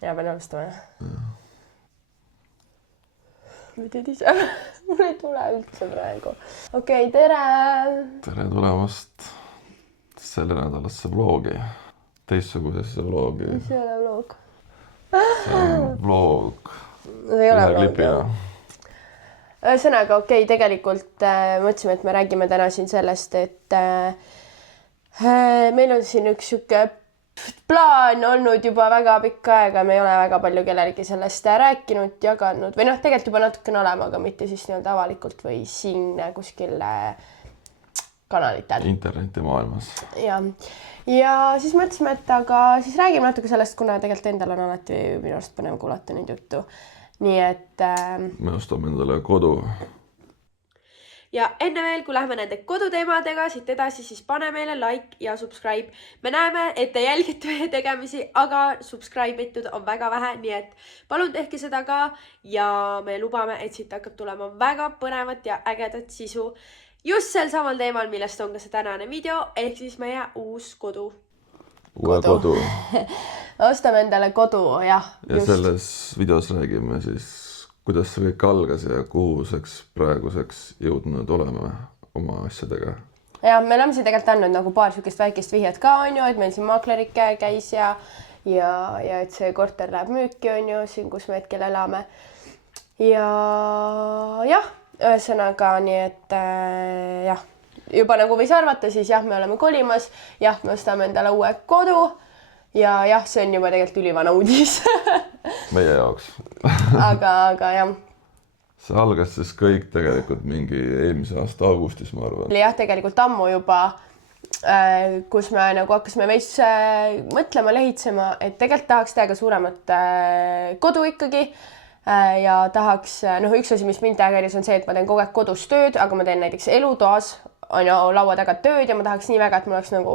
Ja pean alustama, jah? Ma teed ise, mul ei tule üldse praegu. Okei, tere! Tere tulemast selle nädalasse vlogi. Teistsugusesse vlogi. Mis ei ole vlog? See on vlog. See ei ole vlog, jah. Ühesõnaga, okei, tegelikult mõtlesime, et me räägime täna siin sellest, et meil on siin üks siuke plaan olnud juba väga pikka aega, me ei ole väga palju kellelegi sellest rääkinud, jaganud või noh, tegelikult juba natukene olema, aga mitte siis nii-öelda avalikult või siin kuskil kanalitel. Internetimaailmas. Ja siis mõtlesime, et aga siis räägime natuke sellest, kuna tegelikult endal on alati minu arust põnev kuulata neid juttu. Nii et me ostame endale kodu. Ja enne veel, kui lähme nende koduteemadega siit edasi, siis pane meile like ja subscribe. Me näeme, et te jälgite meie tegemisi, aga subscribe itud on väga vähe, nii et palun tehke seda ka ja me lubame, et siit hakkab tulema väga põnevat ja ägedat sisu just sel samal teemal, millest on ka see tänane video, ehk siis meie uus kodu. Uue kodu. Ostame endale kodu, jah. Ja selles videos räägime siis, kuidas see kõik algas ja kuhu praeguseks jõudnud oleme oma asjadega. Ja me oleme siin tegelikult andnud nagu paar sükest väikest vihjed ka, on ju, et meil siin maaklerik käis ja et see korter läheb müüki, on ju, siin, kus me hetkel elame. Ja jah, ühesõnaga nii, et jah, juba nagu võis arvata, siis jah, me oleme kolimas, jah, me ostame endale uue kodu ja jah, see on juba tegelikult ülivana uudis. Meie jaoks. aga jah. See algas siis kõik tegelikult mingi eelmise aasta augustis, ma arvan. Jah, tegelikult ammu juba, kus me nagu hakkasime veits mõtlema, lehitsema, et tegelikult tahaks teha ka suuremat kodu ikkagi ja tahaks, noh, üks asi, mis mind tähekäris on see, et ma teen kogu aeg kodus tööd, aga ma teen näiteks elutoas, on ju laua taga tööd ja ma tahaks nii väga, et mul oleks nagu,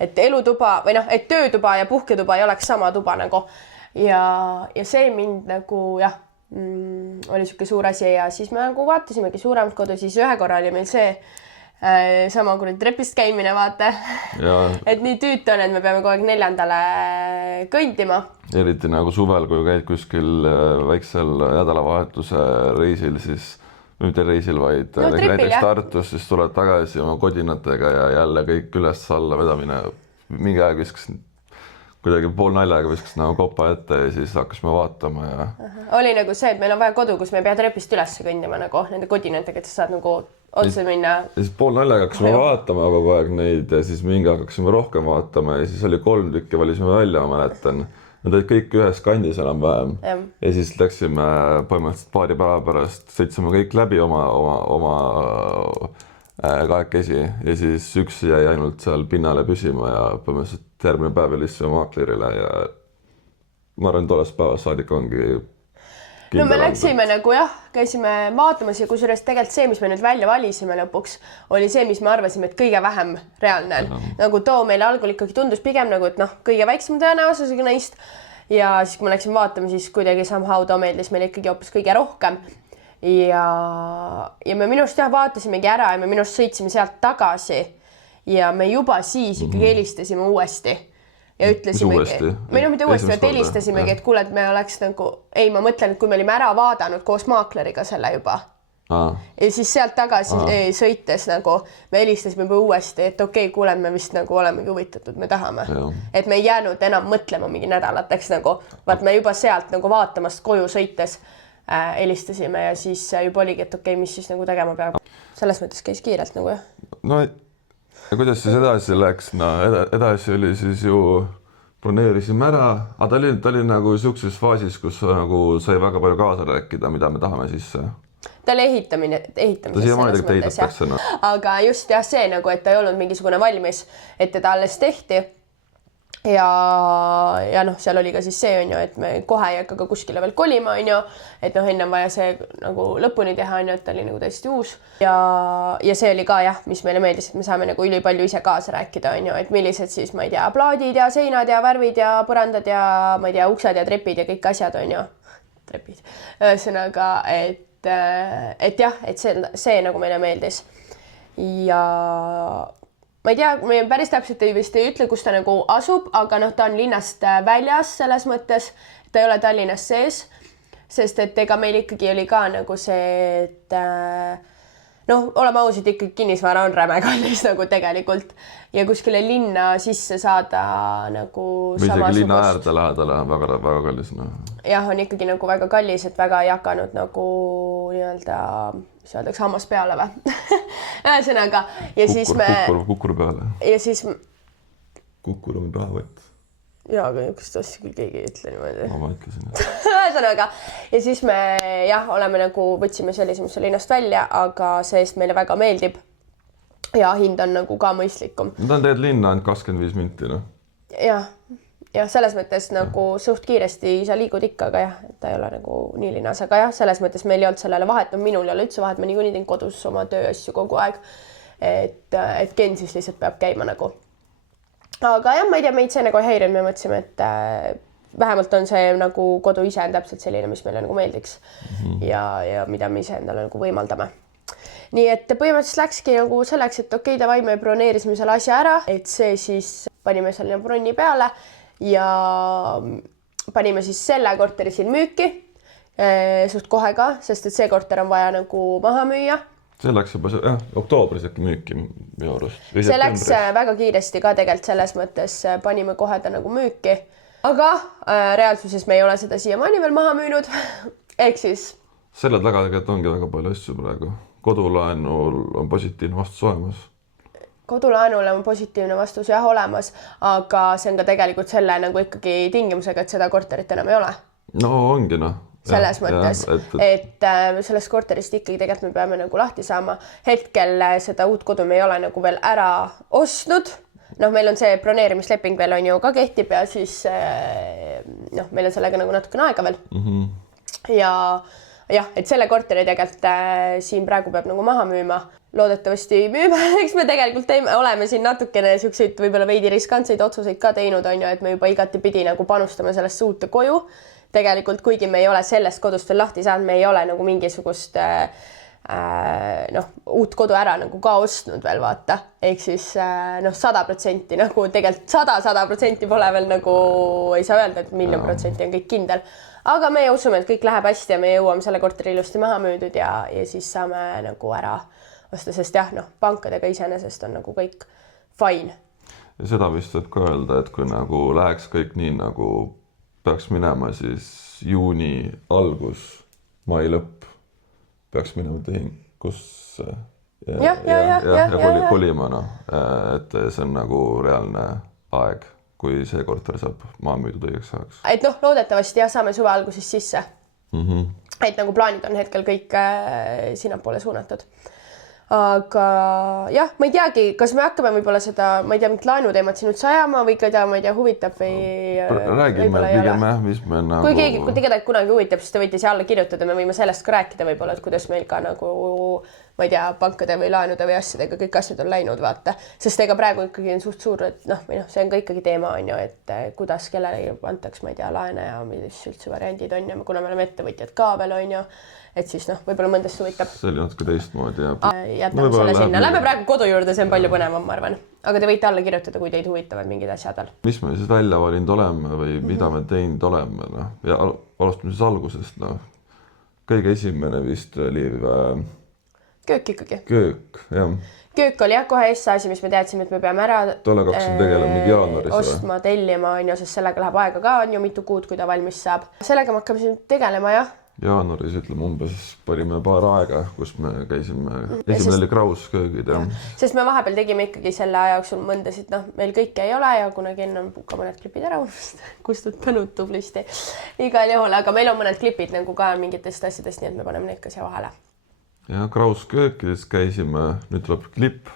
et elutuba või noh, et töötuba ja puhketuba ei oleks sama tuba nagu. Ja see mind nagu jah, oli siuke suur asi ja siis me nagu vaatasimegi suuremat kodu, siis ühe korra oli meil see sama kui trepist käimine, vaata. Et nii tüütu on, et me peame kogu aeg 4. kõndima. Eriti nagu suvel, kui käid kuskil väiksel nädalavahetuse reisil, siis mitte reisil, vaid näiteks Tartus, siis tuled tagasi oma kodinatega ja jälle kõik üles-alla vedamine. Mingi aeg viskas kuidagi pool naljaga viskas nagu kopa ette ja siis hakkasime vaatama ja... Oli nagu see, et meil on vaja kodu, kus me ei pea trepist üles kõndima nagu nende kodinatega, et sa saad nagu otse minna. Ja siis pool naljaga hakkasime vaatama kogu aeg neid ja siis mingi hakkasime rohkem vaatama ja siis oli 3 tükki valisime välja, ma mäletan. Nad olid kõik ühes kandis enam vähem. Ja siis läksime põhimõtteliselt paari päeva pärast, sõitsime kõik läbi oma kahekesi ja siis üks jäi ainult seal pinnale püsima ja põhimõtteliselt järgmine päev helistasime maaklerile ja ma arvan, tollest päevast saadik ongi no me läksime nagu jah, käisime vaatamas ja kusjuures tegelikult see, mis me nüüd välja valisime lõpuks, oli see, mis me arvasime, et kõige vähem reaalne on. Nagu too meile algul ikkagi tundus pigem nagu, et noh, kõige väiksem tõenäosusega neist ja siis kui me läksime vaatama, siis kuidagi somehow too meeldis meile ikkagi hoopis kõige rohkem. Ja me minust jah vaattasimegi ära ja me minust sõitsime sealt tagasi ja me juba siis ikkagi helistasime uuesti ja ütlesimegi, me mitte uuesti, et helistasimegi, et kuule, et me oleks nagu, ei, ma mõtlen, et kui me olime ära vaadanud koos maakleriga selle juba ja siis sealt tagasi sõites nagu me helistasime juba uuesti, et okei, kuule, me vist nagu olemegi huvitatud, me tahame, et me ei jäänud enam mõtlema mingi nädalateks nagu, vaat me juba sealt nagu vaatamast koju sõites helistasime ja siis juba oligi, et okei, mis siis nagu tegema peab. Selles mõttes käis kiirelt nagu jah. No ja kuidas siis edasi läks? No edasi oli siis ju planeerisime ära, aga ta oli nagu siukses faasis, kus nagu sai väga palju kaasa rääkida, mida me tahame sisse. Ta oli ehitamises selles mõttes jah. Aga just jah see nagu, et ta ei olnud mingisugune valmis, et teda alles tehti. Ja noh, seal oli ka siis see on ju, et me kohe ei hakka ka kuskile veel kolima on ju, et noh, enne on vaja see nagu lõpuni teha on ju, et ta oli nagu täiesti uus ja see oli ka jah, mis meile meeldis, et me saame nagu ülipalju ise kaasa rääkida on ju, et millised siis, ma ei tea, plaadid ja seinad ja värvid ja põrandad ja ma ei tea, uksed ja trepid ja kõik asjad on ju, trepid. Ühesõnaga, et jah, et see nagu meile meeldis ja ma ei tea, me päris täpselt vist ei ütle, kus ta nagu asub, aga noh, ta on linnast väljas selles mõttes, ta ei ole Tallinnas sees, sest et ega meil ikkagi oli ka nagu see, et noh, oleme ausad, ikkagi kinnisvara on räme kallis nagu tegelikult ja kuskile linna sisse saada nagu või isegi linna äärde lähedale on väga kallis. No. Jah, on ikkagi nagu väga kallis, et väga ei hakanud nagu nii-öelda, mis öeldakse, hammas peale või? Ühesõnaga, ja siis me... Kukkur peale. Ja siis... Kukkur on rahvõtt. Jaa, aga niisugust asja küll keegi ei ütle niimoodi. Ma ütlesin. Ühesõnaga, ja siis me jah, oleme nagu, võtsime sellise, mis on linnast välja, aga see-eest meile väga meeldib ja hind on nagu ka mõistlikum. Ta on tegelikult linna ainult 25 minti, noh. Ja selles mõttes nagu suht kiiresti sa liigud ikka, aga jah, et ta ei ole nagu nii linnas, aga jah, selles mõttes meil ei olnud sellele vahet, minul ei ole üldse vahet, ma niikuinii teen kodus oma tööasju kogu aeg, et Ken siis lihtsalt peab käima nagu. Aga jah, ma ei tea, meid see nagu ei häirinud, me mõtlesime, et vähemalt on see nagu kodu ise on täpselt selline, mis meile nagu meeldiks ja mida me ise endale nagu võimaldame. Nii et põhimõtteliselt läkski nagu selleks, et okei, davai, me broneerisime selle asja ära, et see siis panime selle bronni peale ja panime siis selle korteri siin müüki suht kohe ka, sest et see korter on vaja nagu maha müüa. See läks juba oktoobris äkki müüki minu arust. See läks väga kiiresti ka tegelikult selles mõttes, panime kohe ta nagu müüki. Aga reaalsuses me ei ole seda siiamaani veel maha müünud. Ehk siis... Selle taga tegelikult ongi väga palju asju praegu. Kodulaenul on positiivne vastus olemas. Kodulaenul on positiivne vastus jah olemas, aga see on ka tegelikult selle nagu ikkagi tingimusega, et seda korterit enam ei ole. No ongi noh. Selles mõttes, et sellest korterist ikkagi tegelikult me peame nagu lahti saama. Hetkel seda uut kodu me ei ole nagu veel ära ostnud. Noh, meil on see broneerimisleping veel on ju ka kehtib ja siis noh, meil on sellega nagu natukene aega veel. Ja jah, et selle korteri tegelikult siin praegu peab nagu maha müüma. Loodetavasti müüme, eks me tegelikult oleme siin natukene selliseid võib-olla veidi riskantseid otsuseid ka teinud, on ju, et me juba igati pidi nagu panustame sellesse uute koju. Tegelikult, kuigi me ei ole sellest kodust veel lahti saanud, me ei ole nagu mingisugust noh, uut kodu ära nagu ka ostnud veel vaata. Ehk siis noh, 100% nagu tegelikult 100% pole veel nagu ei saa öelda, et 1,000,000% on kõik kindel. Aga me usume, et kõik läheb hästi ja me jõuame selle korteri ilusti maha müüdud ja siis saame nagu ära osta, sest jah, noh, pankadega iseenesest on nagu kõik fine. Ja seda vist võib ka öelda, et kui nagu läheks kõik nii nagu peaks minema, siis juuni algus, mai lõpp peaks minema tehing, kus kolima, noh, et see on nagu reaalne aeg, kui see korter saab maa müüdud õigeks ajaks. Et noh, loodetavasti jah, saame suve alguses sisse. Et nagu plaanid on hetkel kõik sinnapoole suunatud. Aga jah, ma ei teagi, kas me hakkame võib-olla seda, ma ei tea, mingit laenuteemat siin üldse ajama või keda, ma ei tea, huvitab või... Räägime pigem, mis me nagu... Kui keegi tegelikult kunagi huvitab, siis te võite siia alla kirjutada, me võime sellest ka rääkida võib-olla, et kuidas meil ka nagu, ma ei tea, pankade või laenude või asjadega kõik asjad on läinud, vaata. Sest ega praegu ikkagi on suht suur, et noh, see on ka ikkagi teema, on ju, et kuidas kellele antaks, ma ei tea, laene ja mis üldse variandid on ja kuna me oleme ettevõtjad ka veel, on ju, et siis noh, võib-olla mõndest huvitab. See oli natuke teistmoodi ja... Jätame selle sinna. Lähme praegu kodu juurde, see on palju põnevam, ma arvan. Aga te võite alla kirjutada, kui teid huvitavad mingid asjad all. Mis me siis välja valinud oleme või mida me teinud oleme? No? Ja alustame siis algusest. No. Kõige esimene vist oli... Köök ikkagi. Köök, jah. Köök oli jah kohe eessa asi, mis me teadsime, et me peame ära... Tolle kaksin tegelema mingi jaanuaris. Ostma, tellima, on ju, sest sellega läheb aega ka, on ju mitu kuud, kui ta valmis saab. Sellega me hakkame siin tegelema, jah. Jaanuaris ütleme umbes parime paar aega, kus me käisime. Esimene oli Krausköögid. Sest me vahepeal tegime ikkagi selle aja jooksul mõndasid, noh, meil kõike ei ole ja kunagi enne on ka mõned klipid ära kustutanud tublisti. Igal juhul, aga meil on mõned klipid nagu ka mingitest asjadest, nii et me paneme neid ka siia vahele. Ja Krausköökides käisime, nüüd tuleb klipp.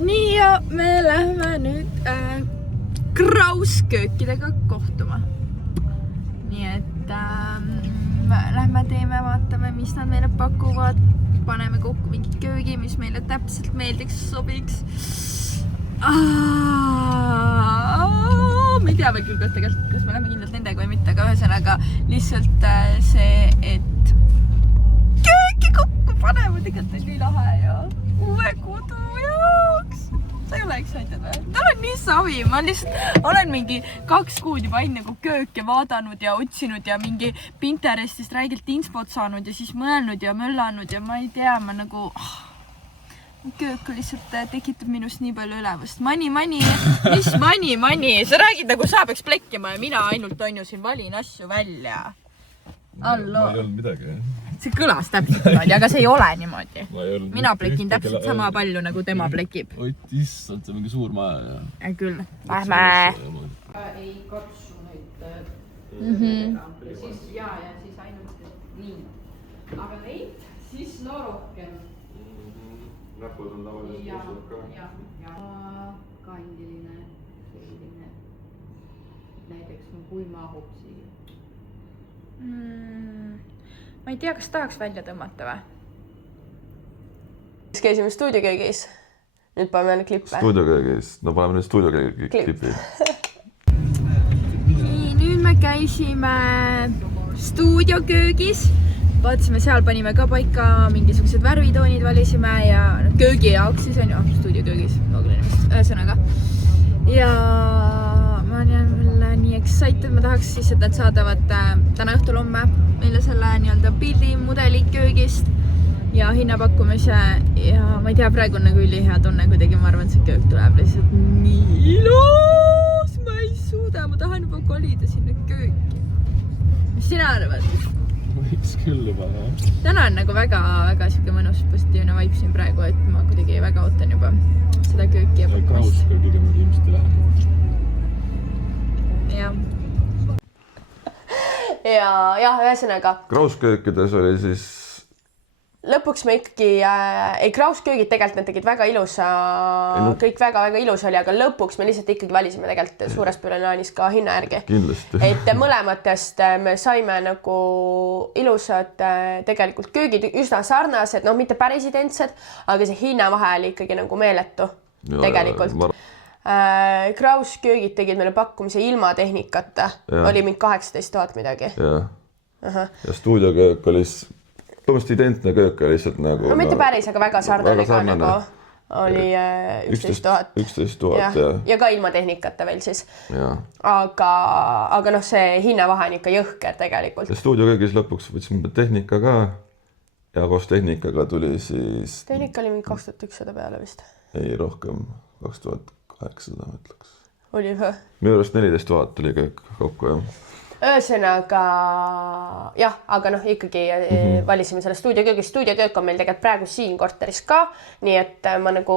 Nii ja me lähme nüüd Krausköökidega kohtuma. Nii et lähme teeme, vaatame, mis nad meile pakuvad. Paneme kokku mingi köögi, mis meile täpselt meeldiks, sobiks. Me ei tea veel küll, kas me lähme kindlalt nendega või mitte, aga ühesõnaga lihtsalt see, et kööki kokku paneme, tegelikult on nii lahe ja uue kodu ja sa ei ole excited või? Tal on nii savi, ma lihtsalt olen mingi 2 kuud juba ainult nagu kööke vaadanud ja otsinud ja mingi Pinterestist räigelt inspot saanud ja siis mõelnud ja möllanud ja ma ei tea, ma nagu köök lihtsalt tekitab minust nii palju ülevust. Money, mis money? Sa räägid nagu sa peaks plekkima ja mina ainult on ju siin valin asju välja. Allo. Ma ei olnud midagi, jah. See kõlas täpselt niimoodi, aga see ei ole niimoodi. Mina plekin täpselt sama palju, nagu tema plekib. Oit, issand, see on mingi suur maja. Ja küll. Lähme. Ei katsu nüüd ja siis ainult nii. Aga neid, siis no rohkem. Näpud on tavaliselt ja kandiline selline. Näiteks kui mahub siia. Ma ei tea, kas tahaks välja tõmmata või? Siis käisime stuudioköögis. Nüüd paneme jälle klippe. Stuudioköögis. No paneme nüüd stuudioköögi klipi. Nii, nüüd me käisime stuudioköögis. Vaatasime seal, panime ka paika mingisugused värvitoonid valisime ja köögi jaoks siis on ju stuudioköögis. Ühesõnaga. Ja ma olen nii excited, ma tahaks siis, et nad saadavad täna õhtul homme meile selle nii-öelda pildimudeli köögist ja hinnapakkumise ja ma ei tea, praegu on nagu ülihea tunne kuidagi, ma arvan, et see köök tuleb lihtsalt nii ilus, ma ei suuda, ma tahan juba kolida sinna kööki. Mis sina arvad? Võiks küll juba, jah. Täna on nagu väga siuke mõnus positiivne vibe siin praegu, et ma kuidagi väga ootan juba seda kööki ja pakkumist. Krausköögiga me ilmselt ei lähe. Ja ühesõnaga. Krausköökides oli siis... Lõpuks me ikkagi, krausköögid tegelikult need tegid väga ilusa, kõik väga ilus oli, aga lõpuks me lihtsalt ikkagi valisime tegelikult suures pülenaanis ka hinna järgi. Kindlasti. Et mõlematest me saime nagu ilusad tegelikult köögid üsna sarnased, no mitte päris identsed, aga see hinnavahe oli ikkagi nagu meeletu tegelikult. Krausköögid tegid meile pakkumise ilma tehnikata, oli mingi 18 000 midagi. Ja stuudioköök oli põhimõtteliselt identne köök lihtsalt nagu... No mitte päris, aga väga sarnane ka nagu oli 11 000. 11 000, ja ka ilma tehnikata veel siis. Aga noh, see hinnavahe on ikka jõhker tegelikult. Ja stuudioköögis lõpuks võtsime tehnika ka ja koos tehnikaga tuli siis... Tehnika oli mingi 2100 peale vist. Ei, rohkem 2800 ma ütleks. Oli või? Minu arust 14 000 tuli kõik kokku, jah. Ühesõnaga, jah, aga noh, ikkagi valisime selle stuudioköögis. Stuudioköök on meil tegelikult praegu siin korteris ka, nii et ma nagu,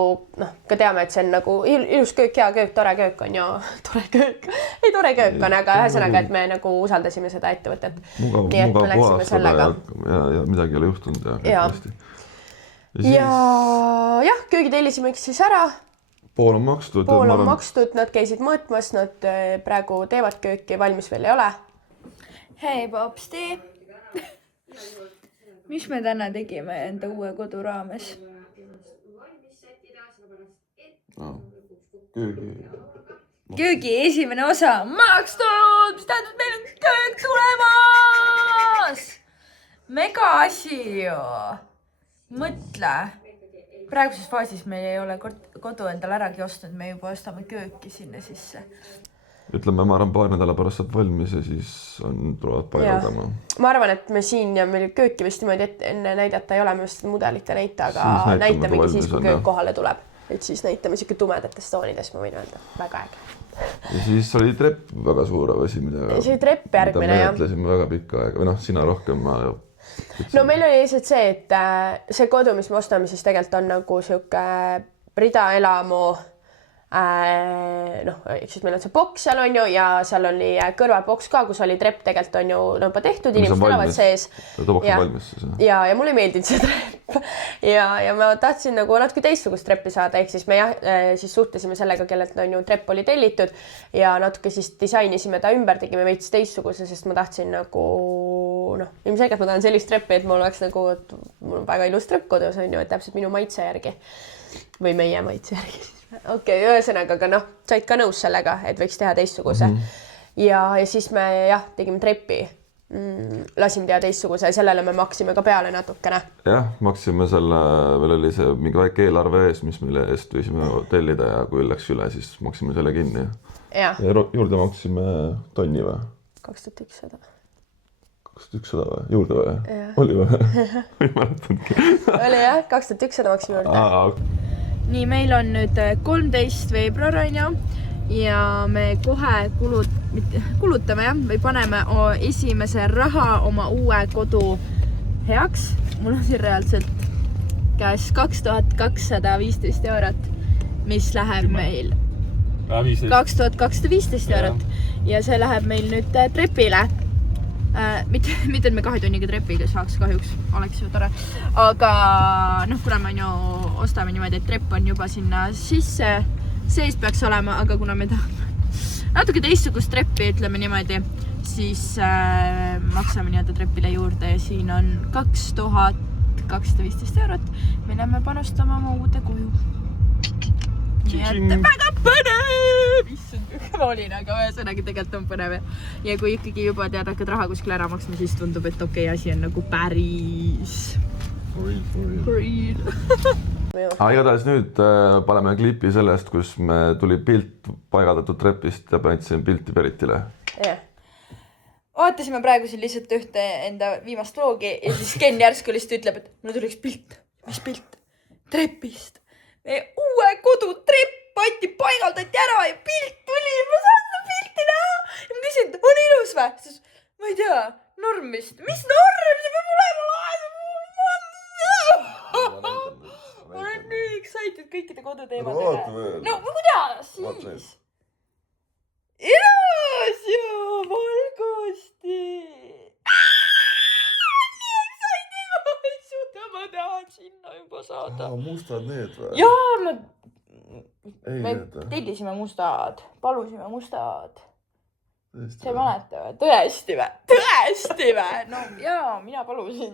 ka teame, et see on nagu ilus köök, hea köök, tore köök on ju, tore köök, ei tore köök on, aga ühesõnaga, et me nagu usaldasime seda ettevõtet. Mugav puhastada ja midagi ei ole juhtunud. Ja köögi tellisime siis ära. Pool on makstud. Pool on makstud, nad käisid mõõtmas, nad praegu teevad kööki, valmis veel ei ole. Hei, popsti! Mis me täna tegime enda uue kodu raames? Köögi esimene osa makstud! Mis tähendab, meil on köök tulemas! Mega asi ju! Mõtle! Praeguses faasis meil ei ole kodu endal äragi ostnud, me juba ostame kööki sinna sisse. Ütleme, ma arvan, paar nädala pärast saab valmis ja siis tulevad paigaldama. Ma arvan, et me siin ja meil kööki vist niimoodi enne näidata ei ole, me vist mudelit ei näita, aga näitamegi siis, kui köök kohale tuleb. Et siis näitame siuke tumedates toonides, ma võin öelda, väga äge. Ja siis oli trepp väga suur asi, mida see oli trepp järgmine, jah. Menetlesime väga pikka aega, või sina rohkem. No meil oli lihtsalt see, et see kodu, mis me ostame, siis tegelikult on nagu siuke ridaelamu. Siis meil on see boks seal on ju ja seal oli kõrval boks ka, kus oli trepp tegelikult on ju juba tehtud, inimesed elavad sees. Ja mulle ei meeldinud see trepp ja ma tahtsin nagu natuke teistsugust treppi saada, ehk siis me siis suhtlesime sellega, kellelt on ju trepp oli tellitud ja natuke siis disainisime ta ümber, tegime veits teistsuguse, sest ma tahtsin nagu ilmselgelt ma tahan sellist treppi, et mul oleks nagu, mul on väga ilus trepp kodus on ju, et täpselt minu maitse järgi või meie maitse järgi. Okei, ühesõnaga, aga said ka nõus sellega, et võiks teha teistsuguse. Ja siis me tegime treppi lasime teha teistsuguse ja sellele me maksime ka peale natukene. Jah, maksime selle, meil oli see mingi väike eelarve ees, mis mille eest võisime tellida ja kui läks üle, siis maksime selle kinni. Ja juurde maksime tonni või? 2100. 2100 või? Juurde või? Oli või? Ei mäletanudki. Oli jah, 2100 maksime juurde. Nii, meil on nüüd 13 veebruar on ju ja me kohe kulutame või paneme esimese raha oma uue kodu heaks. Mul on siin reaalselt käes 2215 eurot, mis läheb meil 2215 eurot ja see läheb meil nüüd trepile. Mitte, et me 2 tunniga trepiga saaks kahjuks, oleks ju tore. Aga kuna me ju ostame niimoodi, et trepp on juba sinna sisse, sees peaks olema, aga kuna me tahame natuke teistsugust treppi, ütleme niimoodi, siis maksame nii-öelda trepile juurde ja siin on 2215 eurot, mille me panustame oma uude koju. Nii et väga põnev! Issand, ma olin, aga ühesõnaga tegelikult on põnev. Ja kui ikkagi juba tead hakkad raha kuskil ära maksma, siis tundub, et okei, asi on nagu päris. Real. Igatahes nüüd paneme klipi sellest, kus me tuli pilt paigaldatud trepist ja näitasin pilti Beritile. Vaatasime praegu siin lihtsalt ühte enda viimast vloogi ja siis Ken järsku lihtsalt ütleb, et mul tuleks pilt. Mis pilt? Trepist. Uue kodu trepp pandi paigaldati ära ja pilt tuli. Ma saan seda pilti näha. Ja ma küsin, on ilus või? Ma ei tea, norm vist. Mis norm? See peab olema laes. Ma olen nii excited kõikide koduteemadega. No, kuidas siis? Ilus ju, valgusti. Ma tahan sinna juba saada. Mustad need või? Jaa, me tellisime mustad, palusime mustad. See mäleta või? Tõesti või? Tõesti või? No jaa, mina palusin.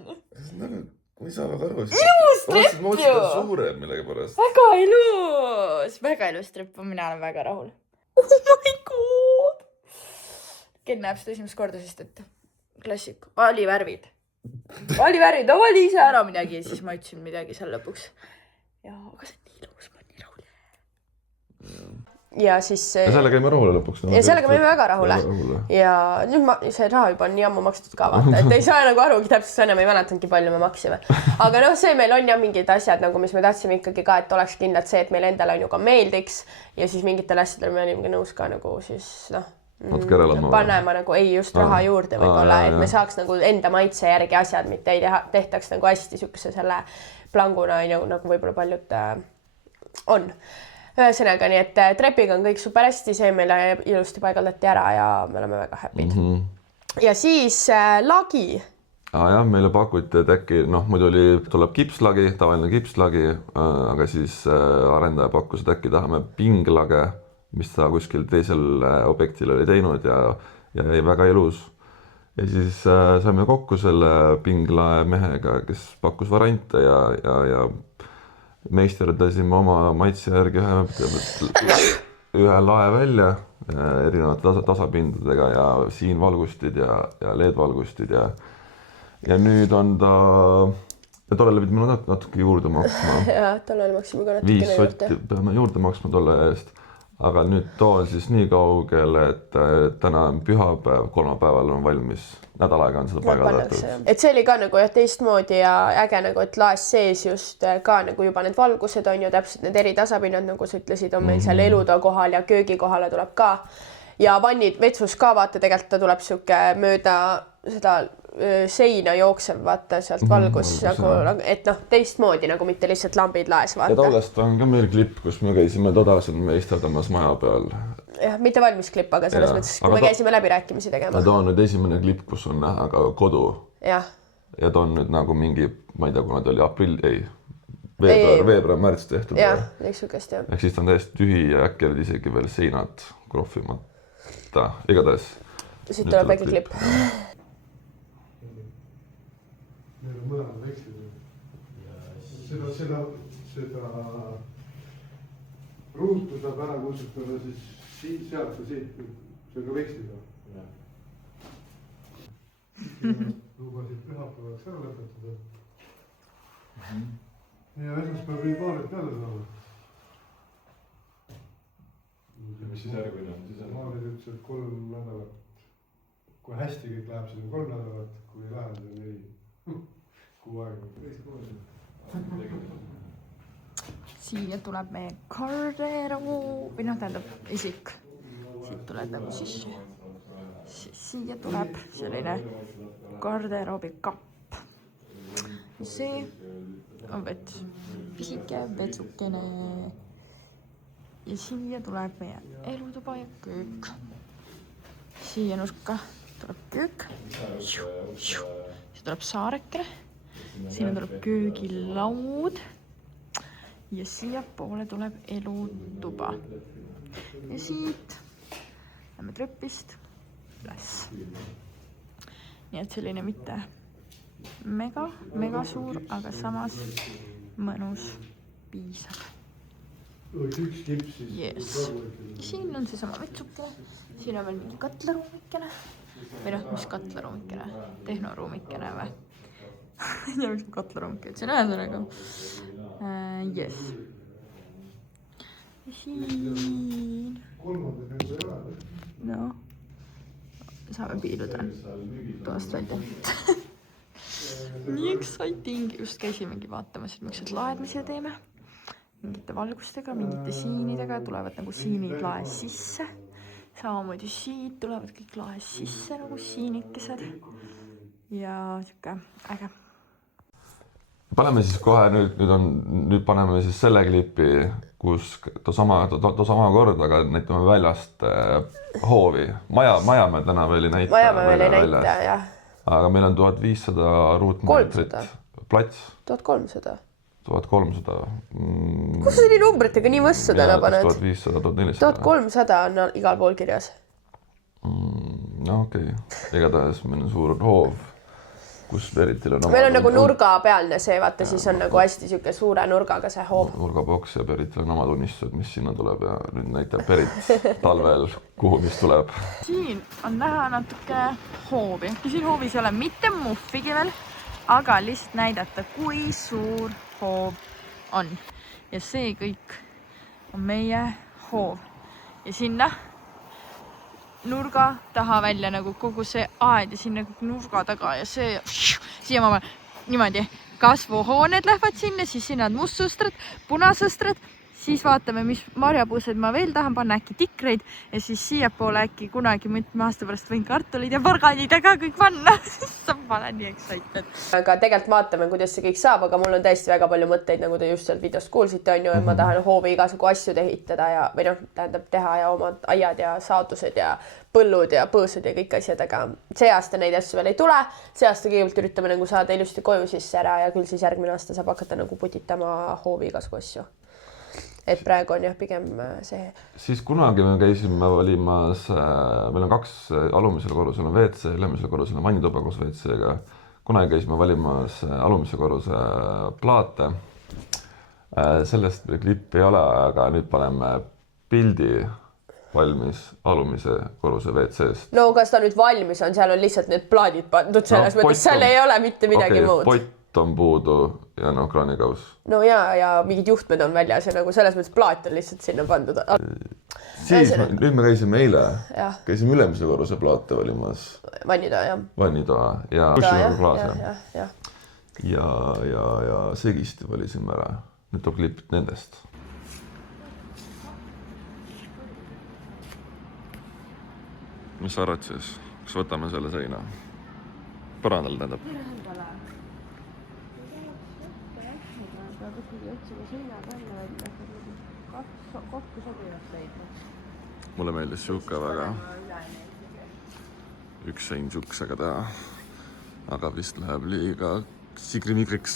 Ma ei saa väga aru. Ilus trepp ju! Ma mõtlesin, et suurem millegi pärast. Väga ilus trepp, mina olen väga rahul. Oh my god! Ken näeb seda esimest korda, sest et klassik, valivärvid. Valivärvid, no vali ise ära midagi ja siis ma ütlesin midagi seal lõpuks. Ja, aga see on nii ilus, ma olen nii rahul. Ja siis... Ja sellega jäime rahule lõpuks. Ja sellega me jäime väga rahule. Ja nüüd see raha juba on nii ammu makstud ka vaata, et ei saa nagu arugi täpselt enam ei mäletanudki palju me maksime. Aga see meil on ja mingid asjad, nagu mis me tahtsime ikkagi ka, et oleks kindlalt see, et meil endale on ju ka meeldiks ja siis mingitel asjadel me olimegi nõus ka nagu siis panema nagu ei just raha juurde võib-olla, et me saaks nagu enda maitse järgi asjad, mitte ei tehtaks nagu hästi sükse selle planguna nagu võib-olla paljud on. Ühesõnaga, nii et trepiga on kõik super hästi, see meile ilusti paigaldati ära ja me oleme väga happy'd. Ja siis lagi. Jah, meile pakuti, et äkki, muidu tuleb kipslagi, tavaline kipslagi, aga siis arendaja pakkus, et äkki tahame pinglage, mis ta kuskil teisel objektil oli teinud ja jäi väga ilus. Ja siis saime kokku selle pingla mehega, kes pakkus variante ja meisterdasime oma maitse järgi ühe lae välja erinevate tasapindadega ja siin valgustid ja LED-valgustid ja nüüd on ta ja tollele pidime natuke juurde maksma. Ja, tollele maksime ka natukene juurde. 5 sotti peame juurde maksma tolle eest. Aga nüüd too on siis nii kaugel, et täna on pühapäev, kolmapäeval on valmis. Nädal aega on seda paigaldatud. Et see oli ka nagu teistmoodi ja äge nagu, et laes sees just ka nagu juba need valgused on ju täpselt need eri tasapinnad, nagu sa ütlesid, on meil seal elutoa kohal ja köögi kohale tuleb ka. Ja vannid vetsus ka vaata, tegelikult ta tuleb siuke mööda seda seina jooksev, vaata sealt valgus, et teistmoodi nagu mitte lihtsalt lambid laes vaata. Ja tollest on ka meil klipp, kus me käisime todasid meisterdamas maja peal. Jah, mitte valmis klipp, aga selles mõttes, kui me käisime läbirääkimisi tegema. Ta on nüüd esimene klipp, kus on näha ka kodu. Ja ta on nüüd nagu mingi, ma ei tea, kuna ta oli veebruar, märts tehtud. Jah, niisugust jah. Ehk siis ta on täiesti tühi ja äkki olid isegi veel seinad krohvimata. Igatahes. Siit tuleb väike klipp. Meil on mõlemad vekslid. Seda ruutu saab ära kustutada siis sealt ja siit, see ka vekslida. lubasid pühapäevaks ära lõpetada. Ja esmaspäev võib paarid peale saada. Mis siis järgmine on? Maarid ütles, et 3 nädalat. Kui hästi kõik läheb, siis on 3 nädalat. Kui ei lähe, siis on 4 kuu aega. Siia tuleb meie Cordero, või noh, tähendab isik. Siit tuleb nagu sisse. Siia tuleb selline garderoobi kapp. See on vets, pisike vetsukene. Ja siia tuleb meie elutuba ja köök. Siia nurka tuleb köök. Siia tuleb saarekene. Siin tuleb köögilaud. Ja siia poole tuleb elutuba. Ja siit lähme trepist üles. Nii et selline mitte mega suur, aga samas mõnus piisab. Yes. Siin on seesama vetsukene. Siin on veel mingi katlaruumikene. Või noh, mis katlaruumikene? Tehnoruumikene või? Ja mis katlaruumikene? See on ühesõnaga. Yes. Ja siin. No. Saame piiluda toast välja. Nii exciting. Just käisimegi vaatamas, et miksed laed me siia teeme. Mingite valgustega, mingite siinidega. Tulevad nagu siinid laes sisse. Samamoodi siit tulevad kõik laes sisse nagu siinikesed. Ja siuke äge. Paneme siis kohe nüüd paneme siis selle klipi, kus sama kord, aga näitame väljast hoovi. Maja me täna veel ei näita. Maja me veel ei näita, jah. Aga meil on 1500 ruutmeetrit. Plats? 1300. 1300. Kus sa nii numbritega nii võssu täna paned? 1500, 1400. 1300 on igal pool kirjas. No okei. Igatahes meil on suur hoov, kus Peritil on meil on nagu nurgapealne see, vaata, siis on nagu hästi siuke suure nurgaga see hoov. Nurgaboks ja Peritil on oma tunnistused, mis sinna tuleb ja nüüd näitab Perit talvel, kuhu mis tuleb. Siin on näha natuke hoovi. Siin hoovis ei ole mitte muffigi veel, aga lihtsalt näidata, kui suur hoov on. Ja see kõik on meie hoov. Ja sinna nurga taha välja nagu kogu see aed ja sinna nurga taga ja see siia ma niimoodi kasvuhooned lähevad sinna, siis sinna on mustsõstrad, punasõstrad, siis vaatame, mis marjapuused ma veel tahan panna, äkki tikreid ja siis siiapoole äkki kunagi mitme aasta pärast võin kartulid ja porgandid ka kõik panna. Ma olen nii excited. Aga tegelikult vaatame, kuidas see kõik saab, aga mul on tõesti väga palju mõtteid, nagu te just sealt videost kuulsite, on ju, et ma tahan hoovi igasugu asju ehitada ja, või noh, tähendab teha ja omad aiad ja saatused ja põllud ja põõsud ja kõik asjad, aga see aasta neid asju veel ei tule. See aasta kõigepealt üritame nagu saada ilusti koju sisse ära ja küll siis järgmine aasta saab hakata nagu putitama hoovi igasugu asju. Et praegu on jah pigem see. Siis kunagi me käisime valimas, meil on 2 alumisel korrusel on WC, ülemisel korrusel on vannituba koos WC-ga. Kunagi käisime valimas alumise korruse plaate. Sellest klippi ei ole, aga nüüd paneme pildi valmis alumise korruse WC-st. No kas ta nüüd valmis on, seal on lihtsalt need plaadid pandud selles mõttes, seal ei ole mitte midagi muud. Pott on puudu ja no kraanikaus. No ja mingid juhtmed on väljas ja nagu selles mõttes plaat on lihtsalt sinna pandud. Siis nüüd me käisime eile, käisime ülemise korruse plaate valimas. Vannitoa, jah. Vannitoa ja klaase. Ja segisti valisime ära. Nüüd tuleb klipid nendest. Mis sa arvad siis? Kas võtame selle seina? Parandal tähendab. Mulle meeldis siuke väga. Üks sein siuksega teha. Aga vist läheb liiga sigrimigriks.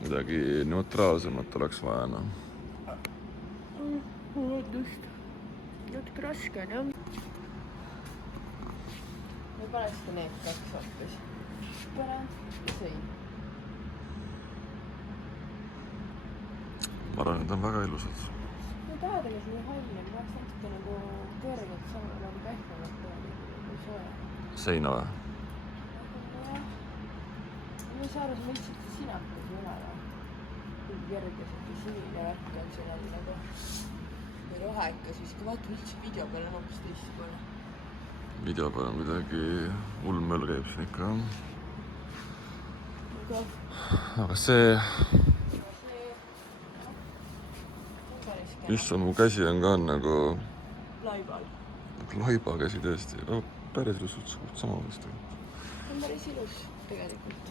Midagi neutraalsemat oleks vaja, no. Ootust. Natuke raske on, jah. Me panekski need 2 hoopis. Pane sein. Ma arvan, et on väga ilusad. No tahadagi selle hallin, ma oleks natuke nagu kõrgelt sama nagu pehmemat. seina või? ma ei saa aru, sa mõtlesid sinakas või üle või? Kui kerge siuke sinine värk on siin all nagu. Või rohekas, siis kui vaatame üldse video peal on hoopis teistsugune. Video peal on midagi ulmmöll käib siin ikka. Aga see... Issand, mu käsi on ka nagu... Laibal. Laiba käsi tõesti. Päris ilus suht sama vist. See on päris ilus tegelikult.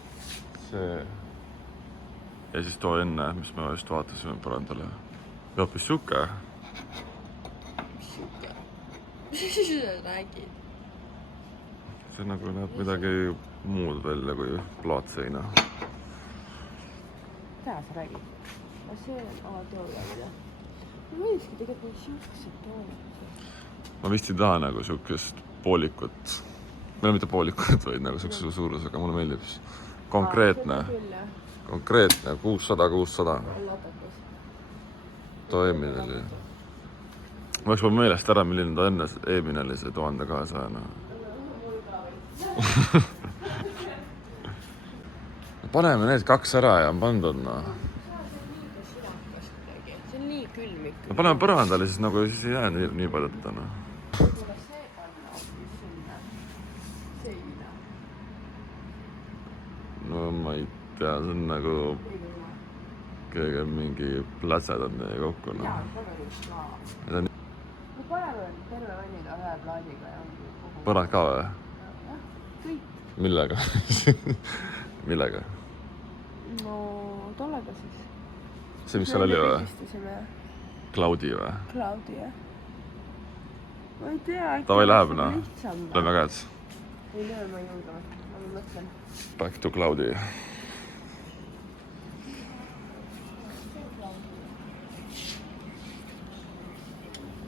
See... Ja siis too enne, mis me just vaatasime parandale. Ja hoopis siuke. Mis siuke? Mis sa räägid? See nagu näeb midagi muud välja kui plaatseina. Mida sa räägid? Aga see on toola mida. Ma mõiski tegelikult siuksed toolad. Ma vist ei taha nagu siukest poolikut. Meil on mitte poolikut, vaid nagu siukse suurusega. Mulle meeldib konkreetne. Konkreetne. 600. Too eelmine oli. Ma oleks juba meelest ära, milline ta enne eelmine oli see 1200. Paneme need 2 ära ja on pandud. See on nii külm ikka. No paneme põrandale, siis nagu siis ei jää nii padata. Võib-olla see panna hoopis sinna seina. No ma ei tea, see on nagu keegi mingi plätsed on meie kokku. Jaa, väga ilus plaan. Ma paneme terve vannida ühe plaadiga ja ongi kogu. Põrand ka või? Jah, kõik. Millega? Millega? No tollega siis. See, mis seal oli või? Pistisime Cloudi või? Cloudi, jah. Ma ei tea. Tavai läheb, noh. Lihtsam. Lööme käed. Ei löö, ma ei julge. Ma mõtlen. Back to Cloudi.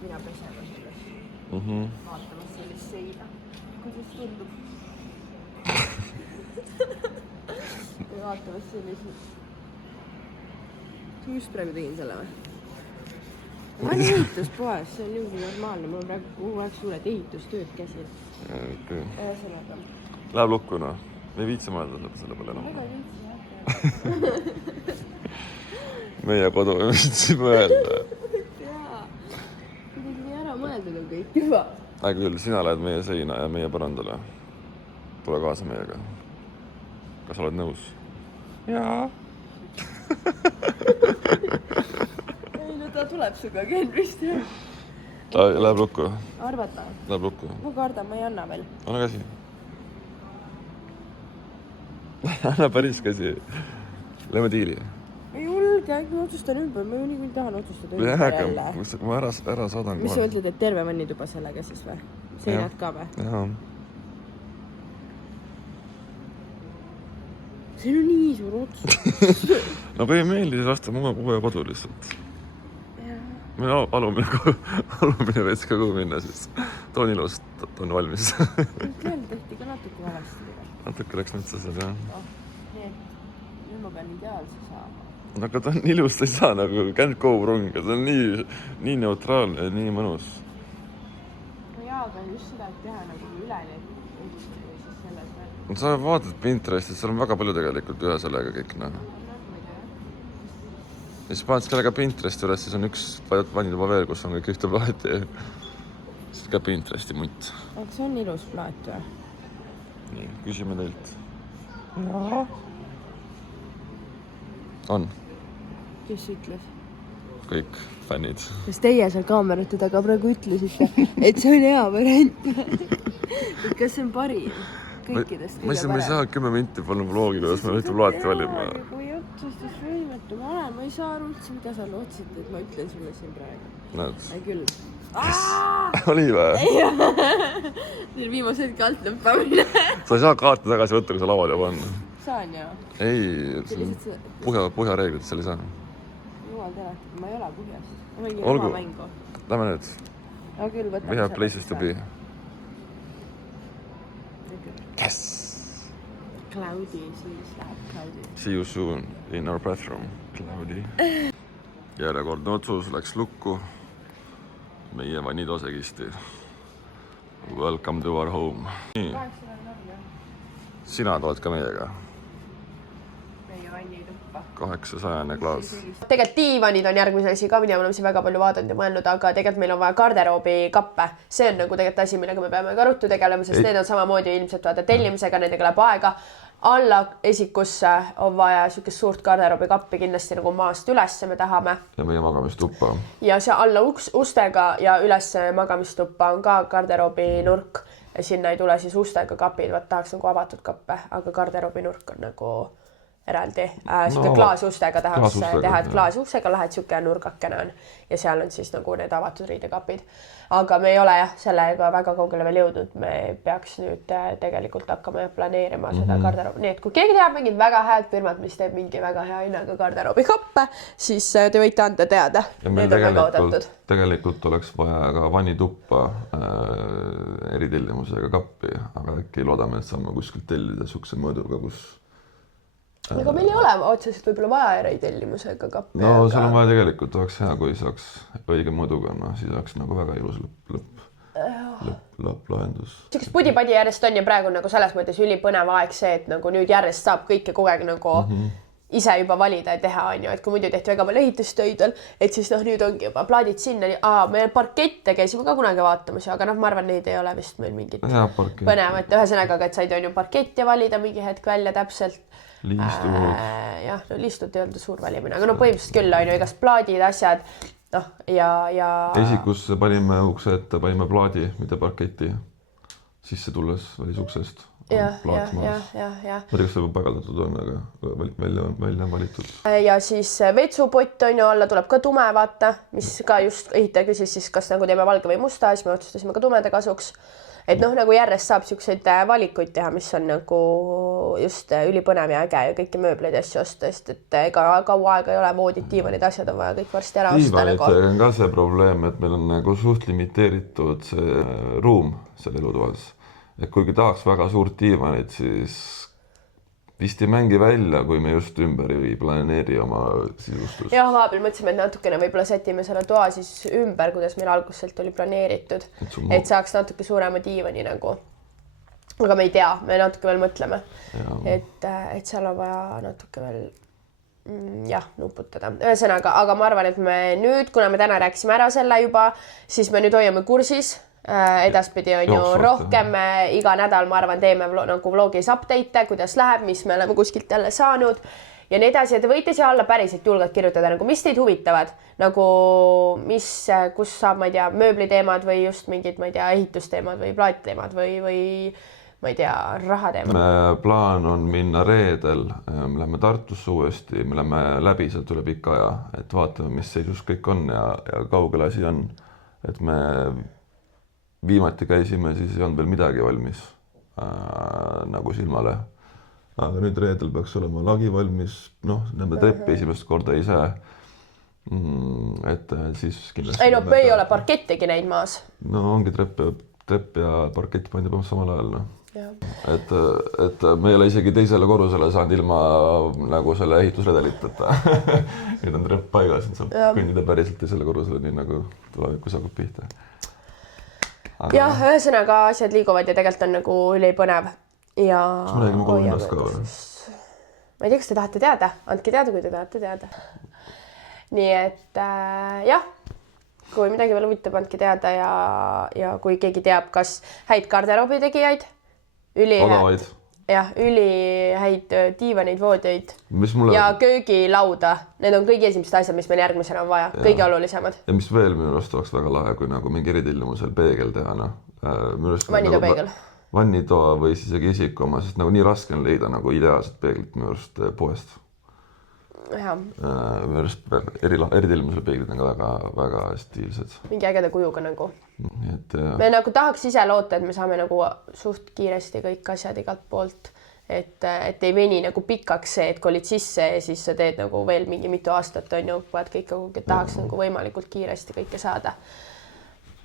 Mina pesema sellest. Vaatamas sellist seina. Kuidas tundub? Ja vaatamas sellist. Sa just praegu tegin selle või? Ma olen ehituspoes, see on juurde normaalne. Mul on praegu kogu aeg suured ehitustööd käsil. Ühesõnaga. Läheb lukku, noh. Me ei viitsi mõelda selle peale enam. Väga viitsi, jah. Meie kodu ei viitsi mõelda. Jaa. Kuidagi nii ära mõeldud on kõik juba. Aga küll, sina lähed meie seina ja meie põrandale. Tule kaasa meiega. Kas oled nõus? Jaa. Ei, no ta tuleb suga Genrist. Ta läheb lukku. Arvata? Läheb lukku. Ma kardan, ma ei anna veel. Anna käsi. Anna päris käsi. Lähme diili. Ei julge, äkki ma otsustan ümber. Ma ju nii küll tahan otsustada ümber jälle. Ma ära saadan Mis sa mõtled, et terve vannituba sellega siis või? Seinad ka või? Jaa. See on nii suur otsus. No kui ei meeldi, siis lasta mulle uue kodu lihtsalt. Meil on alumine veits ka kuhu minna, siis ta on ilus, ta on valmis. Küll tehti ka natuke valesti. Natuke läks metsa seal, jah. Nii et nüüd ma pean ideaalse saama. Aga ta on ilus, ta ei saa nagu can't go wrong, ta on nii neutraalne ja nii mõnus. No jaa, aga just seda, et teha nagu üleni, et siis selles veel. Sa vaatad Pinterestit, seal on väga palju tegelikult ühe sellega kõik, noh. Ja siis paned sellega Pinteresti üles, siis on üks vannituba veel, kus on kõik ühte plaati. Siis ka Pinteresti munt. Aga see on ilus plaat või? Nii, küsime teilt. Jaa. On. Kes ütles? Kõik fännid. Kas teie seal kaamerate taga praegu ütlesite, et see on hea variant? Et kas see on parim? Kõikidest Ma ei saa 10 minti polnud vlogi, kuidas me ühte plaati valima. Kui otsustusvõimetu ma olen, ma ei saa aru üldse, mida sa lootsid, et ma ütlen sulle siin praegu. Näed. Ei küll. Oli või? See on viimase hetke alt lõppamine. Sa ei saa kaarte tagasi võtta, kui sa laval juba on. Saan ju. Ei, põhjareeglid seal ei saa. Jumal tere, ma ei ole põhjas. Ma mängin Olgu. oma mängu. Lähme nüüd. Aga küll võtame We have places to be. Yes! Cloudy, siis läheb Cloudy. See you soon in our bathroom. Cloudy. Järjekordne otsus läks lukku. Meie vannitosekisti. Welcome to our home. Nii. Sina tuled ka meiega. 800 klaas. Tegelikult diivanid on järgmise asi ka, mida me oleme siin väga palju vaadanud ja mõelnud, aga tegelikult meil on vaja garderoobi kappe. See on nagu tegelikult asi, millega me peame ka ruttu tegelema, sest need on samamoodi ilmselt vaata tellimisega, nendega läheb aega. Alla esikusse on vaja niisugust suurt garderoobi kappi kindlasti nagu maast üles me tahame. Ja meie magamistuppa. Ja see alla ustega ja üles magamistuppa on ka garderoobi nurk. Ja sinna ei tule siis ustega kapid, vaat tahaks nagu avatud kappe, aga garderoobi nurk on nagu eraldi. Klaasustega tahaks teha, et klaasustega lähed siuke nurgakene on ja seal on siis nagu need avatud riidekapid. Aga me ei ole jah sellega väga kaugele veel jõudnud. Me peaks nüüd tegelikult hakkama planeerima seda garderoobi. Nii et kui keegi teab mingid väga head firmad, mis teeb mingi väga hea hinnaga garderoobi kappe, siis te võite anda teada. Ja meil tegelikult oleks vaja ka vannituppa eritellimusega kappi, aga äkki loodame, et saame kuskilt tellida siukse mõõduga, kus aga meil ei ole otseselt võib-olla vaja eritellimusega kappi. No seal on vaja tegelikult, oleks hea, kui saaks õige mõõduga, siis oleks nagu väga ilus lõpplahendus. Siukest pudi-padi järjest on ja praegu nagu selles mõttes ülipõnev aeg see, et nagu nüüd järjest saab kõike kogu aeg nagu ise juba valida ja teha, on ju, et kui muidu tehti väga palju ehitustöidel, et siis nüüd ongi juba plaadid sinna. Me parkette käisime ka kunagi vaatamas, aga ma arvan, neid ei ole vist meil mingit põnevat. Ühesõnaga, et said on ju parketti valida mingi hetk välja täpselt. Liistud. Jah, liistud ei olnud suur valimine, aga põhimõtteliselt küll on ju igast plaadid, asjad. Ja Esikusse panime ukse ette, panime plaadi, mitte parketi. Sisse tulles välisuksest. Ja. Ma teeks seda paigaldatud on, aga välja on valitud. Ja siis vetsupott on ju, alla tuleb ka tume, vaata, mis ka just ehitaja küsis siis, kas nagu teeme valge või musta, siis me otsustasime ka tumeda kasuks. Et nagu järjest saab siukseid valikuid teha, mis on nagu just ülipõnev ja äge ja kõiki mööbleid asju osta, sest et ega kaua aega ei ole voodid, diivanid, asjad on vaja kõik varsti ära osta. Diivanid on ka see probleem, et meil on nagu suht limiteeritud see ruum seal elutoas. Et kuigi tahaks väga suurt diivanit, siis vist ei mängi välja, kui me just ümber ei planeeri oma sisustust. Ja vahepeal mõtlesime, et natukene võib-olla sätime selle toa siis ümber, kuidas meil alguselt oli planeeritud, et saaks natuke suurema diivani nagu. Aga me ei tea, me natuke veel mõtleme, et seal on vaja natuke veel nuputada. Ühesõnaga, aga ma arvan, et me nüüd, kuna me täna rääkisime ära selle juba, siis me nüüd hoiame kursis. Edaspidi on ju rohkem iga nädal, ma arvan, teeme nagu vlogis update, kuidas läheb, mis me oleme kuskilt jälle saanud ja nii edasi. Ja te võite siia alla päriselt julgelt kirjutada, nagu mis teid huvitavad, nagu kus saab, ma ei tea, mööbliteemad või just mingid, ma ei tea, ehitusteemad või plaatteemad või ma ei tea, rahateemad. Plaan on minna reedel, me läheme Tartusse uuesti, me läheme läbi sealt üle pika aja, et vaatame, mis seisus kõik on ja kaugel asi on, et me viimati käisime, siis ei olnud veel midagi valmis nagu silmale. Aga nüüd reedel peaks olema lagi valmis, näeme treppi esimest korda ise. Et siis kindlasti... Ei no, me ei ole parkettigi neid maas. No ongi trepp ja parkett pandi juba samal ajal. Et me ei ole isegi teisele korrusele saanud ilma nagu selle ehitusredeliteta. Nüüd on trepp paigas, et saab kõndida päriselt teisele korrusele, nii nagu tulevikus hakkab pihta. Jah, ühesõnaga asjad liiguvad ja tegelikult on nagu ülipõnev. Ja kas me räägime kolmest ka või? Ma ei tea, kas te tahate teada. Andke teada, kui te tahate teada. Nii et jah, kui midagi veel huvitab, andke teada ja kui keegi teab, kas häid garderoobi tegijaid, odavaid. Jah, ülihäid diivaneid, voodeid ja köögilauda. Need on kõigi esimesed asjad, mis meil järgmisena on vaja, kõige olulisemad. Ja mis veel minu arust oleks väga lahe, kui nagu mingi eritellimusel peegel teha. Vannitoa peegel. Vannitoa või siis isegi isiku oma, sest nagu nii raske on leida nagu ideaalset peeglit minu arust poest. Eritellimusel peeglid on ka väga stiilsed. Mingi ägeda kujuga nagu. Me nagu tahaks ise loota, et me saame nagu suht kiiresti kõik asjad igalt poolt, et ei veni nagu pikaks see, et kui olid sisse ja siis sa teed nagu veel mingi mitu aastat on ju, kõike tahaks nagu võimalikult kiiresti kõike saada.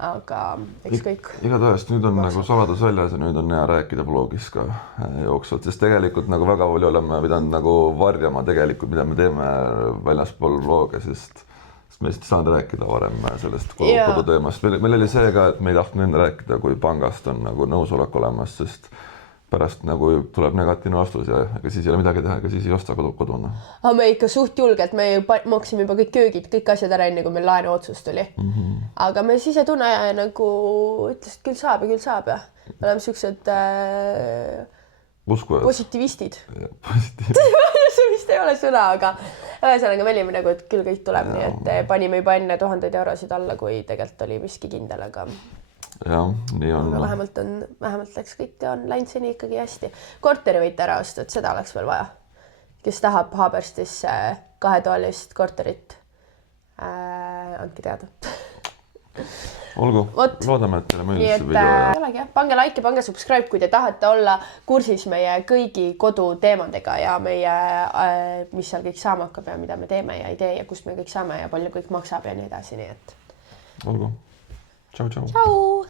Aga eks kõik. Igatahes nüüd on nagu saladus väljas ja nüüd on hea rääkida vlogis ka jooksvalt, sest tegelikult nagu väga palju oleme pidanud nagu varjama tegelikult, mida me teeme väljaspool vloge, sest me lihtsalt ei saanud rääkida varem sellest koduteemast. Meil oli see ka, et me ei tahtnud enne rääkida, kui pangast on nagu nõusolek olemas, sest pärast nagu tuleb negatiivne vastus ja ega siis ei ole midagi teha, ega siis ei osta koduna. Aga me ikka suht julgelt, me maksime juba kõik köögid, kõik asjad ära enne, kui meil laenu otsus tuli. Aga me sisetunne nagu ütles, et küll saab ja me oleme siuksed positiivistid. See vist ei ole sõna, aga ühesõnaga me olime nagu, et küll kõik tuleb, nii et panime juba enne 1000 eurosid alla, kui tegelikult oli miski kindel, aga nii on. Aga vähemalt läks kõik on läinud seni ikkagi hästi. Korteri võite ära osta, et seda oleks veel vaja. Kes tahab Haaberstisse 2-toalist korterit, andke teada. Olgu, loodame, et teile mõeldis see video. Pange like ja pange subscribe, kui te tahate olla kursis meie kõigi koduteemadega ja meie, mis seal kõik saama hakkab ja mida me teeme ja ei tee ja kust me kõik saame ja palju kõik maksab ja nii edasi, nii et. Olgu. Tšau. Tšau!